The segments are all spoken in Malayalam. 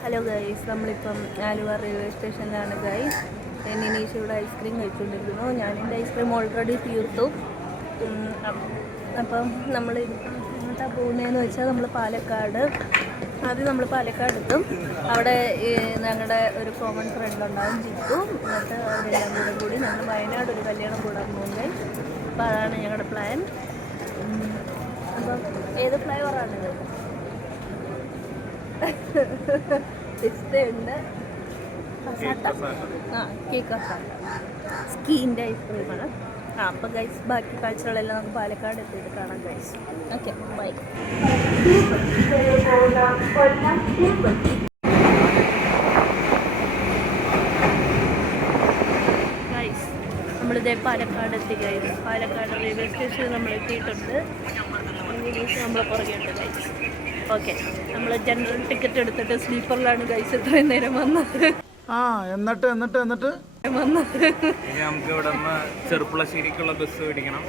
ഹലോ ഗൈസ്, നമ്മളിപ്പം ആലുവ റെയിൽവേ സ്റ്റേഷനിലാണ് ഗൈസ്. നിനീഷ് ഇവിടെ ഐസ്ക്രീം കഴിച്ചുകൊണ്ടിരിക്കുന്നു. ഞാനെൻ്റെ ഐസ്ക്രീം ഓൾറെഡി തീർത്തു. അപ്പം നമ്മൾ എങ്ങോട്ടാണ് പോകുന്നതെന്ന് വെച്ചാൽ നമ്മൾ പാലക്കാട്. ആദ്യം നമ്മൾ പാലക്കാട് എത്തും. അവിടെ ഞങ്ങളുടെ ഒരു കോമൺ ഫ്രണ്ട് ഉണ്ടാകും, ജിത്തു. എന്നിട്ട് അവരെല്ലാം കൂടി ഞങ്ങൾ വയനാട് ഒരു കല്യാണം കൂടാൻ പോകുന്നത്. അപ്പോൾ അതാണ് ഞങ്ങളുടെ പ്ലാൻ. അപ്പം ഏത് ഫ്ലേവറാണിത്? പിസ്തയുണ്ട്, കേക്ക് സ്കീൻ്റെ ഐസ്ക്രീമാണ്. അപ്പോൾ ഗൈസ്, ബാക്കി കാഴ്ചകളെല്ലാം നമുക്ക് പാലക്കാട് എത്തിയിട്ട് കാണാം ഗൈസ്. Okay, bye. ഗൈസ്, നമ്മളിതേ പാലക്കാട് എത്തി ഗൈസ്. പാലക്കാട് റെയിൽവേ സ്റ്റേഷനിൽ നമ്മൾ എത്തിയിട്ടുണ്ട്. നമ്മൾ പുറകെയുണ്ട് ഗൈസ്. ഓക്കെ, നമ്മൾ ജനറൽ ടിക്കറ്റ് എടുത്തിട്ട് സ്ലീപ്പറിലാണ് ഗൈസ് ഇത്രയും നേരം വന്നത്. എന്നിട്ട് വന്നത് നമുക്ക് ഇവിടെ നിന്ന് ചെറുപ്പുളശ്ശേരിക്കുള്ള ബസ് പിടിക്കണം.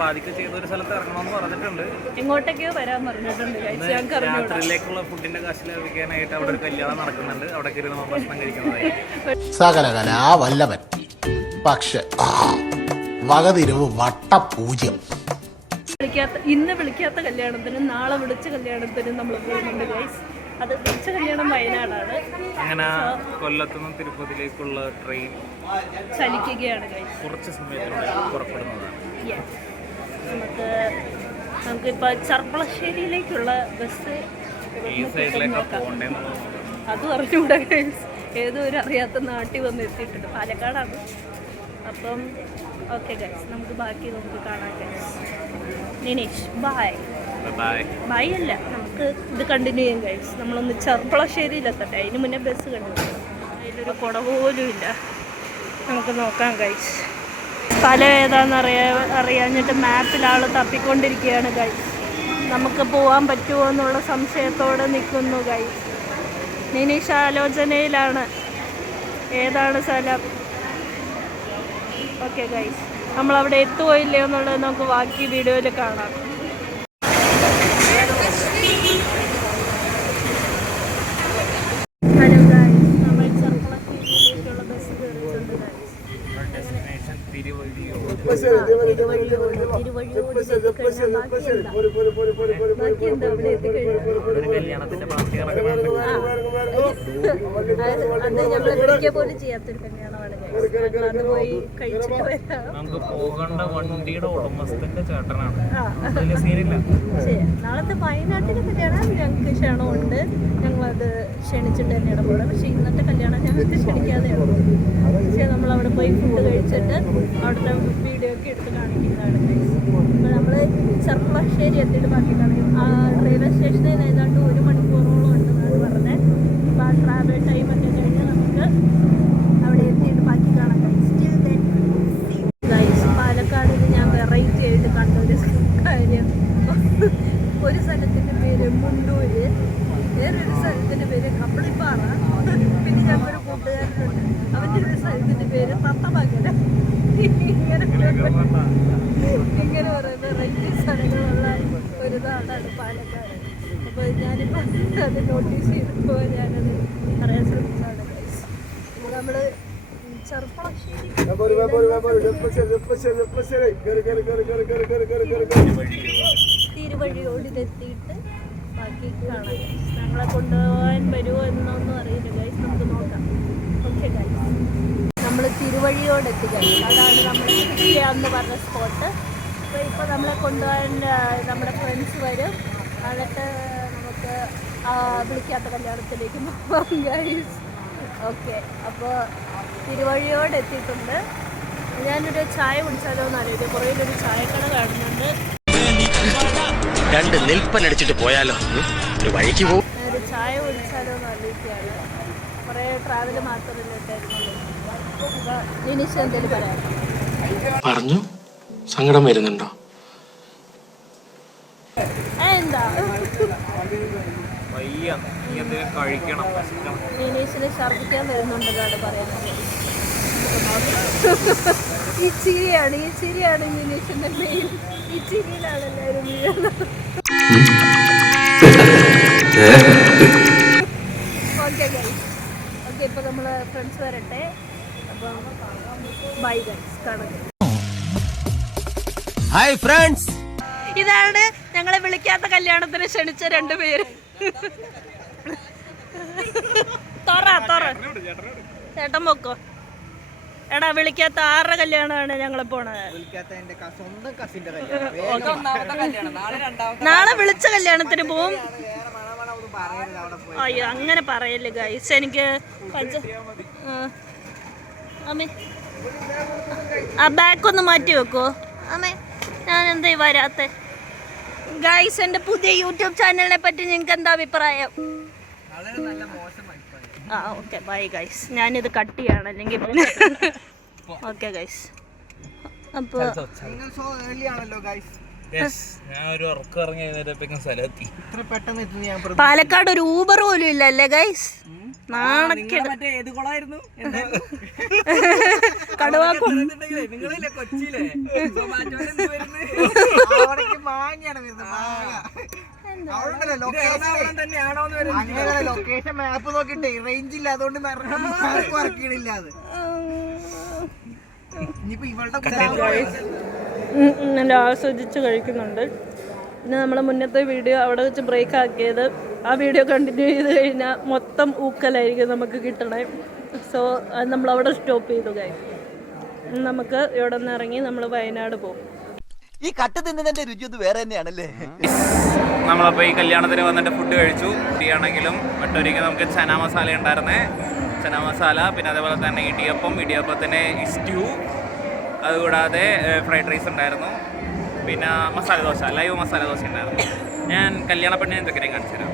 പാതിക്ക് ചെയ്തൊരു സ്ഥലത്ത് ഇറങ്ങണമെന്ന് പറഞ്ഞിട്ടുണ്ട്. എങ്ങോട്ടൊക്കെയോ വരാൻ പറഞ്ഞിട്ടുണ്ട്. രാത്രിയിലേക്കുള്ള ഫുഡിന്റെ കാശ് ലഭിക്കാനായിട്ട് അവിടെ ഒരു കല്യാണം നടക്കുന്നുണ്ട്. അവിടെ കയറി നമ്മൾ ഭക്ഷണം കഴിക്കുന്നതായി. സകലകലാ വല്ലവൻ, പക്ഷെ വകതിരിവ് വട്ടപൂജ്യം. ഇന്ന് വിളിക്കാത്ത കല്യാണത്തിനും നാളെ വിളിച്ച കല്യാണത്തിനും നമ്മൾ പോകുന്നുണ്ട് ഗൈസ്. അത് വിളിച്ച കല്യാണം വയനാടാണ്. അങ്ങനെ കൊല്ലത്തുനിന്ന് തിരുപ്പതിയിലേക്കുള്ള ട്രെയിൻ ചലിക്കുകയാണ് ഗൈസ്. കുറച്ച് സമയത്തിനുള്ളിൽ പുറപ്പെടുന്നതാണ്. നമുക്കിപ്പോൾ ചെർപ്പളശ്ശേരിയിലേക്കുള്ള ബസ് ഈ സൈഡിലേക്ക് പോകണ്ടേന്ന് അതും അറിഞ്ഞുകൂടെ ഗൈസ്. ഏതോ ഒരു അറിയാത്ത നാട്ടിൽ വന്ന് എത്തിയിട്ടുണ്ട്. പാലക്കാടാണ്. അപ്പം ഓക്കെ ഗൈസ്, നമുക്ക് ബാക്കി നമുക്ക് കാണാം ഗൈസ്. നിനീഷ് ബൈ. ബൈ അല്ല, നമുക്ക് ഇത് കണ്ടിന്യൂ ചെയ്യാം ഗൈസ്. നമ്മളൊന്ന് ചെർപ്പളശ്ശേരിയിലെത്തട്ടെ. അതിന് മുന്നേ ബസ് കണ്ടു. അതിലൊരു കുട പോലും ഇല്ല. നമുക്ക് നോക്കാം ഗൈസ്. സ്ഥലം ഏതാണെന്ന് അറിയാഞ്ഞിട്ട് മാപ്പിൽ ആൾ തപ്പിക്കൊണ്ടിരിക്കുകയാണ് ഗൈസ്. നമുക്ക് പോകാൻ പറ്റുമോ എന്നുള്ള സംശയത്തോടെ നിൽക്കുന്നു ഗൈസ്. നിനീഷ് ആലോചനയിലാണ് ഏതാണ് സ്ഥലം. ഓക്കെ ഗൈസ്, നമ്മളവിടെ എത്തുമോ ഇല്ലയോ എന്നുള്ളത് നമുക്ക് ബാക്കി വീഡിയോയിൽ കാണാം. ഹലോ ഗൈസ്, നമ്മൾ ചെർപ്പളശ്ശേരിയിലേക്കുള്ള ബസ് കയറിയിട്ടുണ്ട് ഗൈസ്. പോലും ചെയ്യാത്തൊരു കല്യാണമാണ്. നമുക്ക് പോകേണ്ട വണ്ടിയുടെ ഉടമസ്ഥന്റെ ചേട്ടനാണ്. നാളത്തെ വയനാട്ടിലെ കല്യാണം ഞങ്ങൾക്ക് ക്ഷണമുണ്ട്. ഞങ്ങളത് ക്ഷണിച്ചിട്ട് തന്നെയാണ് പോകുന്നത്. പക്ഷെ ഇന്നത്തെ കല്യാണം ഞങ്ങൾക്ക് ക്ഷണിക്കാതെയാണ്. പക്ഷെ നമ്മളവിടെ പോയി ഫുഡ് കഴിച്ചിട്ട് അവിടുത്തെ വീഡിയോ ഒക്കെ എടുത്ത് കാണിക്കുന്നതാണ് ഗൈസ്. അപ്പോൾ നമ്മൾ ചെർപ്പളശ്ശേരി എത്തിയിട്ട് ബാക്കി കാണിക്കും. ആ റെയിൽവേ സ്റ്റേഷനിൽ ഏതാണ്ട് 1 മണിക്കൂറോളം ഉണ്ടെന്നാണ് പറഞ്ഞത്. അപ്പോൾ ആ ട്രാവൽ ടൈമൊക്കെ കഴിഞ്ഞ് നമുക്ക് അവിടെ എത്തിയിട്ട് ബാക്കി കാണാം ഗൈസ്. ഗൈസ്, പാലക്കാടിൽ ഞാൻ വെറൈറ്റി ആയിട്ട് കണ്ടൊരു കാര്യം, ഒരു സ്ഥലത്തിൻ്റെ പേര് മുണ്ടൂര്, വേറൊരു സ്ഥലത്തിൻ്റെ പേര് കപ്പളിപ്പാറ, പിന്നെ ഞങ്ങൾക്കൊരു കൂട്ടുകാരനുണ്ട്, അവൻ്റെ ഒരു സ്ഥലത്തിൻ്റെ പേര് തത്തമംഗല. ഇങ്ങനെ പറയുന്ന വെറൈറ്റി സ്ഥലങ്ങളുള്ള ഒരു നാടാണ് പാലക്കാട്. അപ്പോൾ ഞാനിപ്പോൾ അത് നോട്ടീസ് ചെയ്തപ്പോൾ ഞാനത് പറയാൻ ശ്രമിച്ചാണ് ഗൈസ്. നമ്മൾ ചെർപ്പളശ്ശേരി തിരുവഴിയോടിലെത്തിയിട്ട് ബാക്കി കാണാം ഗൈസ്. ഞങ്ങളെ കൊണ്ടുപോകാൻ വരുമോ എന്നൊന്നും അറിയില്ല ഗൈസ്, നമുക്ക് നോക്കാം. ഓക്കെ ഗൈസ്, നമ്മൾ തിരുവഴിയോടെത്തി ഗൈസ്. അതാണ് നമ്മൾ എന്ന് പറഞ്ഞ സ്പോട്ട്. അപ്പോൾ ഇപ്പോൾ നമ്മളെ കൊണ്ടുപോകാൻ നമ്മുടെ ഫ്രണ്ട്സ് വരും. എന്നിട്ട് നമുക്ക് വിളിക്കാത്ത കല്യാണത്തിലേക്ക് പോകാം ഗൈസ്. ഓക്കെ, അപ്പോൾ തിരുവഴിയോട് എത്തിയിട്ടുണ്ട്. ഞാനൊരു ചായ കുടിച്ചാലോ എന്ന് അറിയില്ല. പുറകിലൊരു ചായക്കട കാണുന്നുണ്ട്. 2 നിൽപ്പനടിച്ചിട്ട് പോയാലോ, ഒരു വഴിക്ക് പോകും. ഞാനൊരു ചായ കുടിച്ചാലോ എന്ന് ആലോചിക്കുകയാണ്. കുറേ ട്രാവൽ മാത്രമല്ല ഉണ്ടായിരുന്നുള്ളൂ. അപ്പോൾ നിനീഷ് എന്തെങ്കിലും പറയാം. പറഞ്ഞു സങ്കടം വരുന്നുണ്ടോ? എന്താ നിനീഷിന് ഛർദ്ദിക്കാൻ വരുന്നുണ്ടെന്നാണ് പറയുന്നത്. ഈ ചിരിയാണ് നിനീഷിന്റെ മെയിൻ. ഈ ചിരിയിലാണ് എല്ലാവരും വീഴുന്നത്. ഓക്കെ, ഇപ്പൊ നമ്മള് ഫ്രണ്ട്സ് വരട്ടെ. അപ്പം ബൈ ഗൈസ്, കാണാം. ഹായ് ഫ്രണ്ട്സ്, ഇതാണ് ഞങ്ങളെ വിളിക്കാത്ത കല്യാണത്തിന് ക്ഷണിച്ച 2 പേര്. ചേട്ടൻ പോക്കോ. എടാ, വിളിക്കാത്ത 6 കല്യാണമാണ് ഞങ്ങളെ പോണത്. നാളെ വിളിച്ച കല്യാണത്തിന് പോവും. അയ്യോ, അങ്ങനെ പറയല്ലേ ഗൈസ്. എനിക്ക് അമ്മേ ആ ബാക്കൊന്ന് മാറ്റി വെക്കോ അമ്മേ. ഞാൻ എന്താ വരാത്തെ ഗൈസ്? എൻ്റെ പുതിയ യൂട്യൂബ് ചാനലിനെ പറ്റി നിങ്ങൾക്ക് എന്താ അഭിപ്രായം? ആ ഓക്കെ, ബൈ ഗൈസ്. ഞാനിത് കട്ട് ചെയ്യാണ്, അല്ലെങ്കിൽ ഓക്കെ ഗൈസ്. അപ്പോൾ പാലക്കാട് ഒരു ഊബർ പോലും ഇല്ല അല്ലേ ഗൈസ്? നാണക്കേട്. ലൊക്കേഷൻ മാപ്പ് നോക്കിട്ടേ റേഞ്ച് ഇല്ല, അതുകൊണ്ട് നല്ല ആസ്വദിച്ച് കഴിക്കുന്നുണ്ട്. പിന്നെ നമ്മളെ മുന്നത്തെ വീഡിയോ അവിടെ വെച്ച് ബ്രേക്ക് ആക്കിയത്, ആ വീഡിയോ കണ്ടിന്യൂ ചെയ്ത് കഴിഞ്ഞാൽ മൊത്തം ഊക്കലായിരിക്കും നമുക്ക് കിട്ടണേ. സോ നമ്മളവിടെ സ്റ്റോപ്പ് ചെയ്തു ഗൈസ്. നമുക്ക് ഇവിടെ നിന്ന് ഇറങ്ങി നമ്മൾ വയനാട് പോകും. ഈ കട്ട തിന്നതിന്റെ രുചി ഒന്ന് വേറെ തന്നെയാണല്ലേ. നമ്മളപ്പോൾ ഈ കല്യാണത്തിന് വന്നിട്ട് ഫുഡ് കഴിച്ചു. ആണെങ്കിലും ഒട്ടൊരിക്കൽ നമുക്ക് ചന മസാല ഉണ്ടായിരുന്നേ, ചന മസാല. പിന്നെ അതേപോലെ തന്നെ ഇടിയപ്പത്തിന് സ്റ്റ്യൂ, അതുകൂടാതെ ഫ്രൈഡ് റൈസ് ഉണ്ടായിരുന്നു. പിന്നെ മസാല ദോശ, ലൈവ് മസാല ദോശ ഉണ്ടായിരുന്നു. ഞാൻ കല്യാണ പെണ്ണിനെ എന്തൊക്കെ കാണിച്ചു തരാം.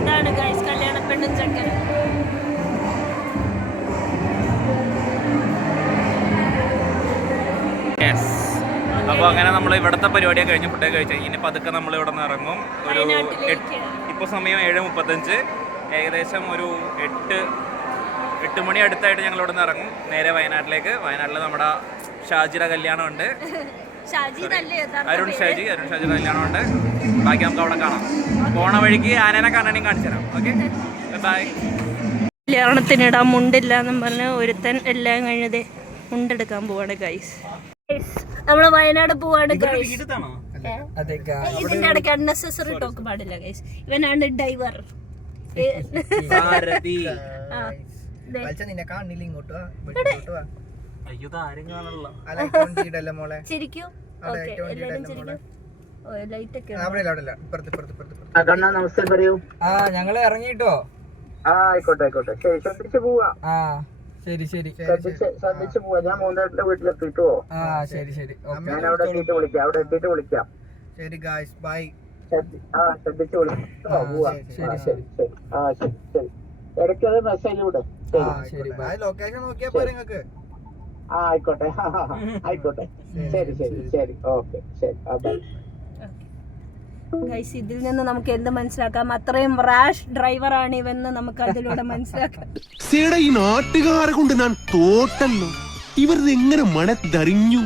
ഇതാണ് ഗൈസ് കല്യാണ പെണ്ണും ചെക്കനും. യെസ്. അപ്പോൾ അങ്ങനെ നമ്മൾ ഇവിടുത്തെ പരിപാടിയൊക്കെ കഴിഞ്ഞ് ഫുഡൊക്കെ കഴിച്ചു. ഇനി പതുക്കെ നമ്മൾ ഇവിടെ നിന്ന് ഇറങ്ങും. ഒരു ഇപ്പോൾ സമയം 7:35, ഏകദേശം ഒരു 8 മണി അടുത്തായിട്ട് ഞങ്ങൾ ഇവിടെ നിന്ന് ഇറങ്ങും നേരെ വയനാട്ടിലേക്ക്. വയനാട്ടിൽ നമ്മുടെ ഷാജിയുടെ കല്യാണമുണ്ട്. അരുൺ ഷാജിയുടെ കല്യാണമുണ്ട്. ബാക്കി നമുക്ക് അവിടെ കാണാം. പോണ വഴിക്ക് ആനേനെ കാണാനും കാണിച്ചു തരാം. Okay, by. കല്യാണത്തിനിടാൻ മുണ്ടില്ല എന്നും പറഞ്ഞ് ഒരുത്തൻ എല്ലാം കഴിഞ്ഞതേ മുണ്ടെടുക്കാൻ പോവാണ് ഗൈസ്. നമ്മള് വയനാട് പോവാണ് ഗൈസ്. ഇതിന്റെ ഇടയ്ക്ക് അൺനെസസറി ടോക്ക് പാടില്ല ഗൈസ്. ഇവനാണ് ഡൈവർ. ചിരിക്കൂ. നമസ്തേ പറയൂ. ഞങ്ങള് ഇറങ്ങിട്ടോ. ആയിക്കോട്ടെ ആയിക്കോട്ടെ, ശരി, ശ്രദ്ധിച്ചു പോവാ. ശരി ശരി ശ്രദ്ധിച്ചു പോവാ. ഞാൻ 3 വീട്ടിലെത്തിട്ടോ. ശരി ശരി, ഞാൻ അവിടെ എത്തിയിട്ട് വിളിക്കാം. ശരി ഗായ്സ്, ബൈ. ശ്രദ്ധിച്ചു വിളിക്കാം. പോവാ. ശരി ശരി ശരി. ശരി ശരി. ഇടയ്ക്ക് അത് മെസ്സേജ് വിടും. ലൊക്കേഷൻ നോക്കിയാ പോരെ നിങ്ങക്ക്. ആയിക്കോട്ടെ ആയിക്കോട്ടെ. ശരി ശരി ശരി. ഓക്കെ, ശരി. ഗൈസ്, ഇതിൽ നിന്ന് നമുക്ക് എന്ത് മനസ്സിലാക്കാം? അത്രയും റാഷ് ഡ്രൈവറാണ് ഇവന്ന് നമുക്ക് അതിലൂടെ മനസ്സിലാക്കാം. ഈ നാട്ടുകാരെ കൊണ്ട് ഞാൻ തോട്ടല്ലോ. ഇവരിത് എങ്ങനെ മനത്തറിഞ്ഞു?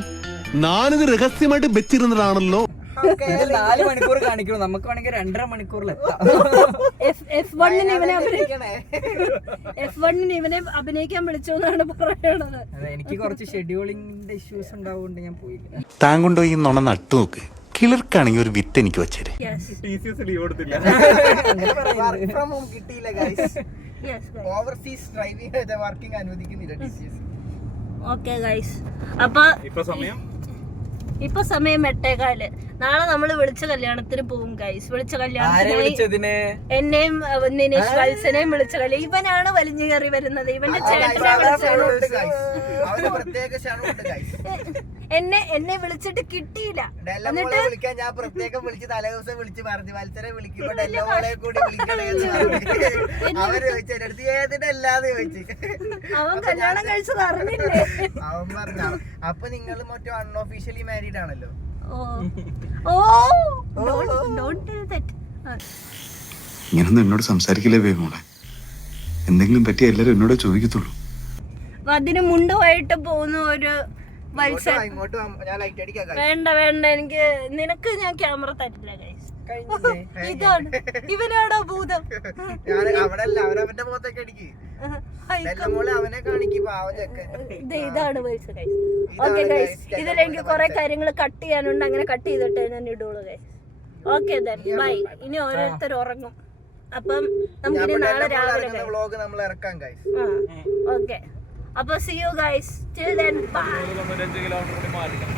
ഞാനിത് രഹസ്യമായിട്ട് വെച്ചിരുന്നതാണല്ലോ. 4 മണിക്കൂർ കാണിക്കണം, നമുക്ക് വേണമെങ്കിൽ 2.5 മണിക്കൂറിൽ എത്താം. F1 ഇവനെ അഭിനയിക്കാൻ വിളിച്ചോന്നാണ് പറയണത്. എനിക്ക് കുറച്ച് ഷെഡ്യൂളിംഗിന്റെ ഇഷ്യൂസ് ഉണ്ടാവുകൊണ്ട് ഞാൻ പോയില്ല. താൻ കൊണ്ടോ ഈ നുണ നട്ടു നോക്ക്. കിളർക്കാണെങ്കിൽ ഒരു വിത്ത് എനിക്ക് വെച്ചേരെ. കിട്ടിയില്ല ഗൈസ്. ഓവർസീസ് ഡ്രൈവിംഗ് വർക്കിംഗ് അനുവദിക്കുന്നില്ല TCS. ഓക്കെ ഗൈസ്, അപ്പൊ ഇപ്പൊ സമയം 8:15. നാളെ നമ്മള് വിളിച്ച കല്യാണത്തിന് പോകും ഗൈസ്. വിളിച്ച കല്യാണത്തിന് എന്നെയും നിനേഷ് വത്സനെയും വിളിച്ച കല്യാണം. ഇവനാണ് വലിഞ്ഞു കയറി വരുന്നത്. ഇവന്റെ ചേട്ടനെ എന്നെ വിളിച്ചിട്ട് കിട്ടിയില്ല. എന്നിട്ട് വിളിക്കാൻ ഞാൻ പ്രത്യേകം വിളിച്ച് തലേദിവസം വിളിച്ച് പറഞ്ഞു മത്സരം വിളിക്കുമ്പോ ഡെല്ലോളെ കൂടി വിളിക്കണേ. അവര് ചോദിച്ചു ഏതിനല്ലാതെ ചോദിച്ചു. അവൻ കല്യാണം കഴിച്ചത് അറിഞ്ഞില്ലേ? അവൻ പറഞ്ഞ അപ്പൊ നിങ്ങൾ മറ്റോ അൺഒഫീഷ്യലി മാരീഡ് ആണല്ലോ. ഇങ്ങനൊന്നും എന്നോട് സംസാരിക്കില്ലേ വേഗമോളെ. എന്തെങ്കിലും പറ്റിയ എല്ലാരും എന്നോട് ചോദിക്കത്തുള്ളൂ. അതിന് മുണ്ടുമായിട്ട് പോകുന്ന ഒരു ഇങ്ങോട്ട് ഞാൻ ലൈറ്റ് അടിക്കാം. വേണ്ട, എനിക്ക് നിനക്ക് ഞാൻ ക്യാമറ തരില്ല ഗൈസ്. ഇതാണ് ഇവനാണോ ഭൂതം? അവിടെ അല്ല, അവരവന്റെ മുഖത്തൊക്കെ അടിക്ക്. അവനെ കാണിക്കും പാവലൊക്കെ. ഇതാണ് വയസ്സ് ഗൈസ്. ഓക്കെ ഗൈസ്, ഇതിലെനിക്ക് കുറെ കാര്യങ്ങൾ കട്ട് ചെയ്യാനുണ്ട്. അങ്ങനെ കട്ട് ചെയ്തിട്ടേ ഞാൻ ഇടുള്ളൂ ഗൈസ്. Okay then bye. ഇനി ഓരോരുത്തർ ഉറങ്ങും. അപ്പം നമുക്കിനി നാളെ രാവിലെ വ്ലോഗ് നമ്മൾ ഇറക്കാം ഗൈസ്. ഓക്കെ, അപ്പൊ see you guys till then bye. 95 kilometre കൂടി മാറിക്കാം.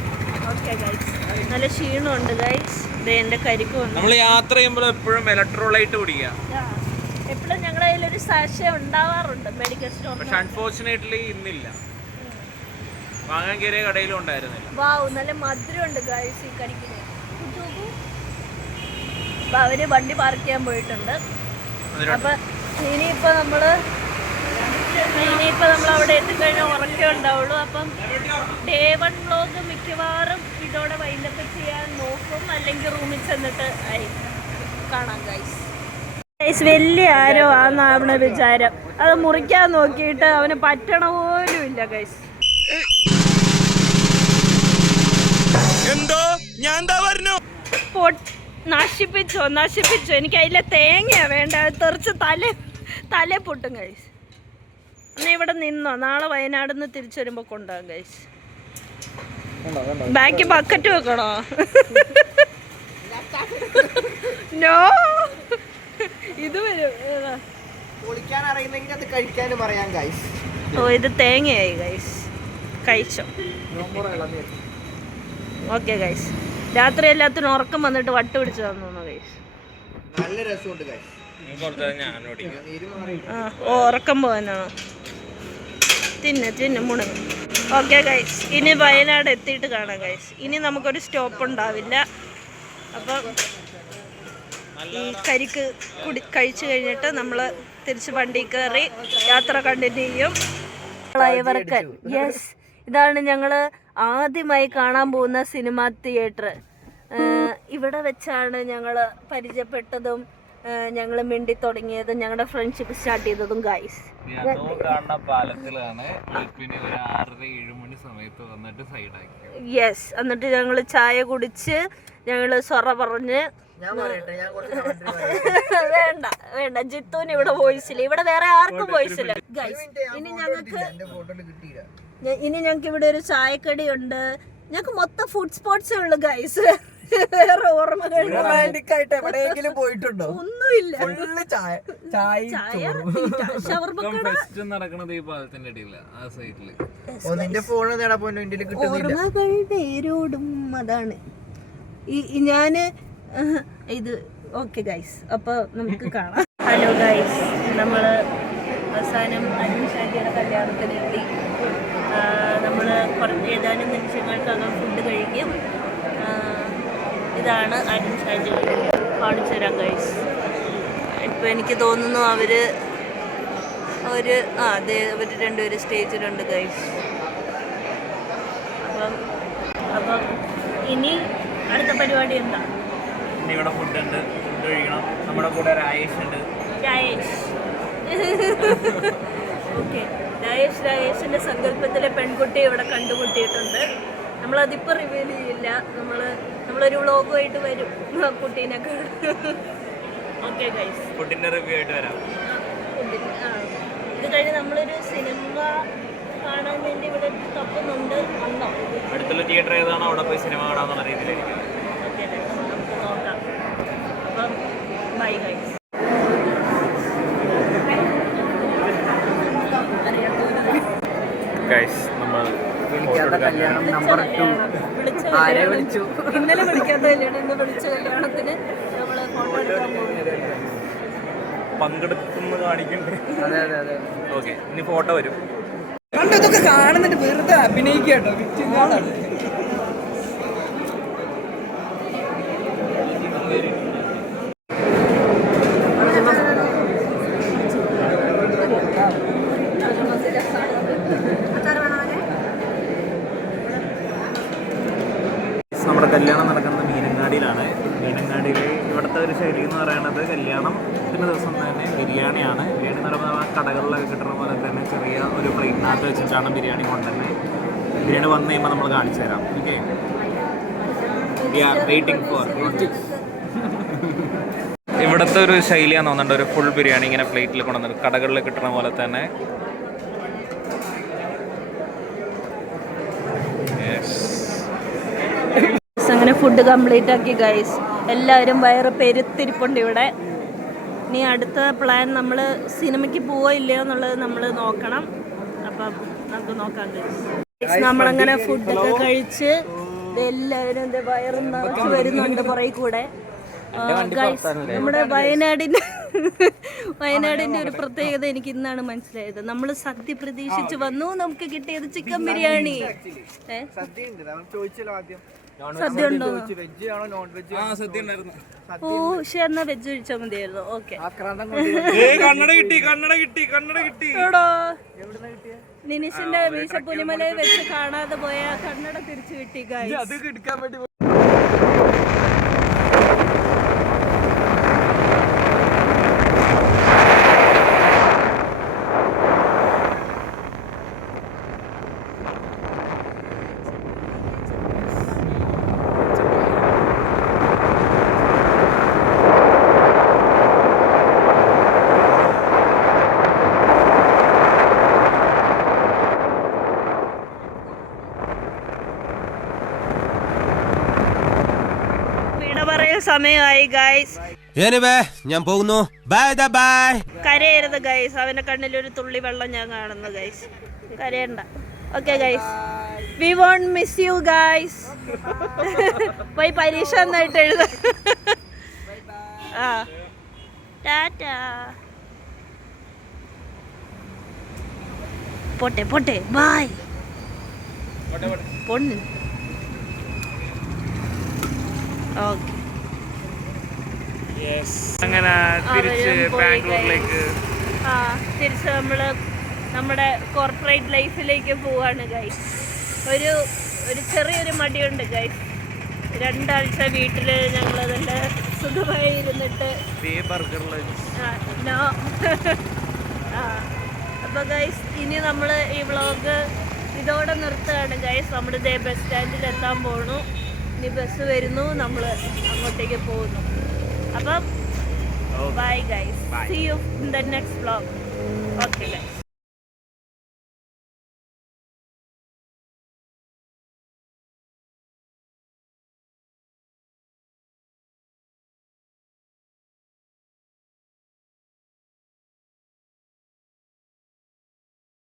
ഓക്കെ ഗൈസ്, നല്ല ക്ഷീണമുണ്ട് ഗൈസ്. ഇത് എന്റെ കരിക്ക് വന്നു. നമ്മൾ യാത്ര ചെയ്യുമ്പോൾ എപ്പോഴും ഇലക്ട്രോലൈറ്റ് കുടിക്കുക. എപ്പോഴും ഞങ്ങളുടെ കയ്യിലൊരു സാഷേ ഉണ്ടാവാറുണ്ട് മെഡിക്കൽ സ്റ്റോർ. പക്ഷെ അൺഫോർച്ചുനേറ്റ്ലി ഇന്നില്ല. വാങ്ങാൻ കയറിയ കടയിലും ഉണ്ടായിരുന്നില്ല. വാവ്, നല്ല മധുരമുണ്ട് ഗൈസ് ഈ കരിക്കിന്. അപ്പൊ അവര് വണ്ടി പാർക്ക് ചെയ്യാൻ പോയിട്ടുണ്ട്. അപ്പൊ ഇനിയിപ്പോ നമ്മള് അവിടെ എത്തിക്കഴിഞ്ഞാൽ ഉറക്കേ ഉണ്ടാവുള്ളൂ. അപ്പം ഡേ 1 വ്ലോഗ് മിക്കവാറും ഇതോടെ വൈൻഡപ്പ് ചെയ്യാൻ നോക്കും, അല്ലെങ്കിൽ റൂമിൽ ചെന്നിട്ട് കാണാം ഗൈസ്. വലിയ ആരോ ആന്നാവണ വിചാരം. അത് മുറിക്കാൻ നോക്കിയിട്ട് അവന് പറ്റണ പോലും ഇല്ല ഗൈസ്. എന്തോ ഞാൻ നശിപ്പിച്ചോ. എനിക്ക് അതിലെ തേങ്ങയാ വേണ്ട. തെറിച്ച് തല പൊട്ടും ഗൈസ്. എന്നാ ഇവിടെ നിന്നോ, നാളെ വയനാട് നിന്ന് തിരിച്ചു വരുമ്പോ കൊണ്ടുപോകാം ഗൈസ്. ബാക്കി ബക്കറ്റ് വെക്കണോ? നോ, ഇത് വരും. ഓ, ഇത് തേങ്ങയായി ഗൈസ്. കഴിച്ചോ? ഓക്കെ ഗൈസ്, രാത്രി എല്ലാത്തിനും ഉറക്കം വന്നിട്ട് വട്ട് പിടിച്ചു തന്നു ഗൈസ്. നല്ല രസമുണ്ട് ഗൈസ്. ഉറക്കം പോകാനാണോ? തിന്നെ മുണങ്ങ്. ഓക്കെ ഗൈസ്, ഇനി വയനാട് എത്തിയിട്ട് കാണാം ഗൈസ്. ഇനി നമുക്കൊരു സ്റ്റോപ്പ് ഉണ്ടാവില്ല. അപ്പം ഈ കരിക്ക് കഴിച്ചു കഴിഞ്ഞിട്ട് നമ്മൾ തിരിച്ച് വണ്ടി കയറി യാത്ര കണ്ടിന്യൂ ചെയ്യും. യെസ്, ഇതാണ് ഞങ്ങൾ ആദ്യമായി കാണാൻ പോകുന്ന സിനിമ തിയേറ്റർ. ഇവിടെ വെച്ചാണ് ഞങ്ങൾ പരിചയപ്പെട്ടതും ഞങ്ങൾ മിണ്ടി തുടങ്ങിയതും ഞങ്ങളുടെ ഫ്രണ്ട്ഷിപ്പ് സ്റ്റാർട്ട് ചെയ്തതും ഗൈസ്. യെസ്, എന്നിട്ട് ഞങ്ങൾ ചായ കുടിച്ച് ഞങ്ങൾ സൊറ പറഞ്ഞ് വേണ്ട ജിത്തുവിന് ഇവിടെ വോയിസ് ഇല്ല. ഇവിടെ വേറെ ആർക്കും വോയിസ് ഇല്ല ഗൈസ്. ഇനി ഞങ്ങൾക്ക് ഇവിടെ ഒരു ചായക്കടി ഉണ്ട്. ഞങ്ങൾക്ക് മൊത്തം ഫുഡ് സ്പോട്ട്സേ ഉള്ളു ഗൈസ്. വേറെ ഓർമ്മകൾ എവിടെയെങ്കിലും പോയിട്ടുണ്ടോ? ഒന്നുമില്ല. ഓർമ്മകൾ വേരോടും. അതാണ് ഞാന് ഇത്. ഓക്കെ ഗൈസ്, അപ്പൊ നമുക്ക് കാണാം. ഹലോ ഗൈസ്, നമ്മള് അവസാനം അരുൺഷാജിയുടെ കല്യാണത്തിനെത്തി. നമ്മൾ ഏതാനും നിമിഷങ്ങൾക്കകം ഫുഡ് കഴിക്കും. ഇതാണ് അരുൺഷാജി. കാണിച്ചു തരാം ഗൈസ്. ഇപ്പം എനിക്ക് തോന്നുന്നു അവർ രണ്ടുപേരും സ്റ്റേജിലുണ്ട് ഗൈസ്. അപ്പം ഇനി അടുത്ത പരിപാടി എന്താ? ഇനി ഇവിടെ ഫുഡ് ഉണ്ട്, ഫുഡ് കഴിക്കണം. നമ്മുടെ കൂടെ രായേഷ് ഉണ്ട്. ഓക്കെ, രായേഷിന്റെ സങ്കല്പത്തിലെ പെൺകുട്ടി ഇവിടെ കണ്ടുമുട്ടിയിട്ടുണ്ട്. നമ്മളതിപ്പോൾ റിവീൽ ചെയ്യില്ല. നമ്മളൊരു വ്ളോഗുമായിട്ട് വരും കുട്ടീനൊക്കെ. ഓക്കെ ഗൈസ്, ഫുഡിന്റെ റിവ്യൂ ആയിട്ട് വരാം. ഇത് കഴിഞ്ഞ് നമ്മളൊരു സിനിമ കാണാൻ വേണ്ടി ഇവിടെ തപ്പുന്നുണ്ട്. വന്നോ? അടുത്തുള്ള തിയേറ്റർ ഏതാണോ അവിടെ പോയി സിനിമ കാണാന്നുള്ള രീതിയിലായിരിക്കും. ഓക്കെ ഗൈസ്, നമുക്ക് നോക്കാം. അപ്പം ബൈ ഗൈസ്. ഗൈസ്, നമ്മൾ ഇന്നലെ വിളിക്കാത്ത കല്യാണം, ഇന്ന് വിളിച്ച കല്യാണത്തിന് നമ്മള് ഫോട്ടോ എടുക്കാൻ പോകുന്നത്. പങ്കെടുക്കുന്നു കാണിക്കണ്ടേ? ഓക്കെ, ഇനി ഫോട്ടോ വരും. ഇതൊക്കെ കാണുന്നിട്ട് വെറുതെ അഭിനയിക്കട്ടോ. നമ്മുടെ കല്യാണം നടക്കുന്നത് മീനങ്ങാടിയിലാണ്. മീനങ്ങാടിയിൽ ഇവിടുത്തെ ഒരു ശൈലി എന്ന് പറയുന്നത് കല്യാണത്തിന് ദിവസം തന്നെ ബിരിയാണിയാണ്. ബിരിയാണി എന്ന് പറയുമ്പോൾ കടകളിലൊക്കെ കിട്ടുന്ന പോലെ തന്നെ ചെറിയ ഒരു പ്ലേറ്റിനകത്ത് വെച്ചിട്ടാണ് ബിരിയാണി കൊണ്ടുതന്നെ. ബിരിയാണി വന്നു കഴിയുമ്പോൾ നമ്മൾ കാണിച്ചു തരാം. Okay, we are waiting for ഇവിടുത്തെ ഒരു ശൈലിയാന്ന് തോന്നുന്നുണ്ട്, ഒരു ഫുൾ ബിരിയാണി ഇങ്ങനെ പ്ലേറ്റിൽ കൊണ്ടുവന്നിട്ട് കടകളിൽ കിട്ടുന്ന പോലെ തന്നെ. അങ്ങനെ ഫുഡ് കംപ്ലീറ്റ് ആക്കി ഗൈസ്. എല്ലാവരും വയറ് പെരുത്തിരിപ്പുണ്ട് ഇവിടെ. ഇനി അടുത്ത പ്ലാൻ നമ്മൾ സിനിമയ്ക്ക് പോവോ ഇല്ലയോ എന്നുള്ളത് നമ്മൾ നോക്കണം. അപ്പം നമുക്ക് നോക്കാം ഗൈസ്. നമ്മളങ്ങനെ ഫുഡൊക്കെ കഴിച്ച് എല്ലാവരും എൻ്റെ വയറും നിറച്ച് വരുന്നുണ്ട് പുറകെ കൂടെ. ഗൈസ് നമ്മുടെ വയനാടിൻ്റെ ഒരു പ്രത്യേകത എനിക്ക് ഇന്നാണ് മനസ്സിലായത്. നമ്മൾ സദ്യ പ്രതീക്ഷിച്ച് വന്നു, നമുക്ക് കിട്ടിയത് ചിക്കൻ ബിരിയാണി. സദ്യ ഉണ്ടോ? ഓ പക്ഷെ എന്നാ വെജ് കഴിച്ചാൽ മതിയായിരുന്നു. ഓക്കെ നിനിഷിന്റെ മീശപ്പുലിമലയെ വെച്ച് കാണാതെ പോയ കണ്ണട തിരിച്ചു കിട്ടി ഗൈസ്. സമയമായി ഗൈസ്. ഞാൻ പോകുന്നു. Bye bye. കരയരുത് ഗൈസ്, അവന്റെ കണ്ണിലൊരു തുള്ളി വെള്ളം ഞാൻ കാണുന്നു ഗൈസ്. കരയണ്ട. Okay guys, we won't miss you guys. പോയി പരീക്ഷ നന്നായിട്ട് എഴുത. ആ ടാറ്റാ. പോട്ടെ പോട്ടെ ബൈ. പൊണ്ണ്. ഓക്കെ അങ്ങനെ തിരിച്ച് ബാംഗ്ലൂരിലേക്ക് തിരിച്ച് നമ്മുടെ കോർപ്പറേറ്റ് ലൈഫിലേക്ക് പോവാണ് ഗൈസ്. ഒരു ചെറിയൊരു മടിയുണ്ട് ഗൈസ്. 2 ആഴ്ച വീട്ടിൽ ഞങ്ങൾ നല്ല സുഖമായി ഇരുന്നിട്ട് അപ്പോൾ ഗൈസ് ഇനി നമ്മൾ ഈ വ്ളോഗ് ഇതോടെ നിർത്തുകയാണ് ഗൈസ്. നമ്മൾ ഇതേ ബസ് സ്റ്റാൻഡിൽ എത്താൻ പോകണു. ഇനി ബസ് വരുന്നു, നമ്മൾ അങ്ങോട്ടേക്ക് പോകുന്നു. അപ്പം bye guys, see you in the next vlog. Okay guys.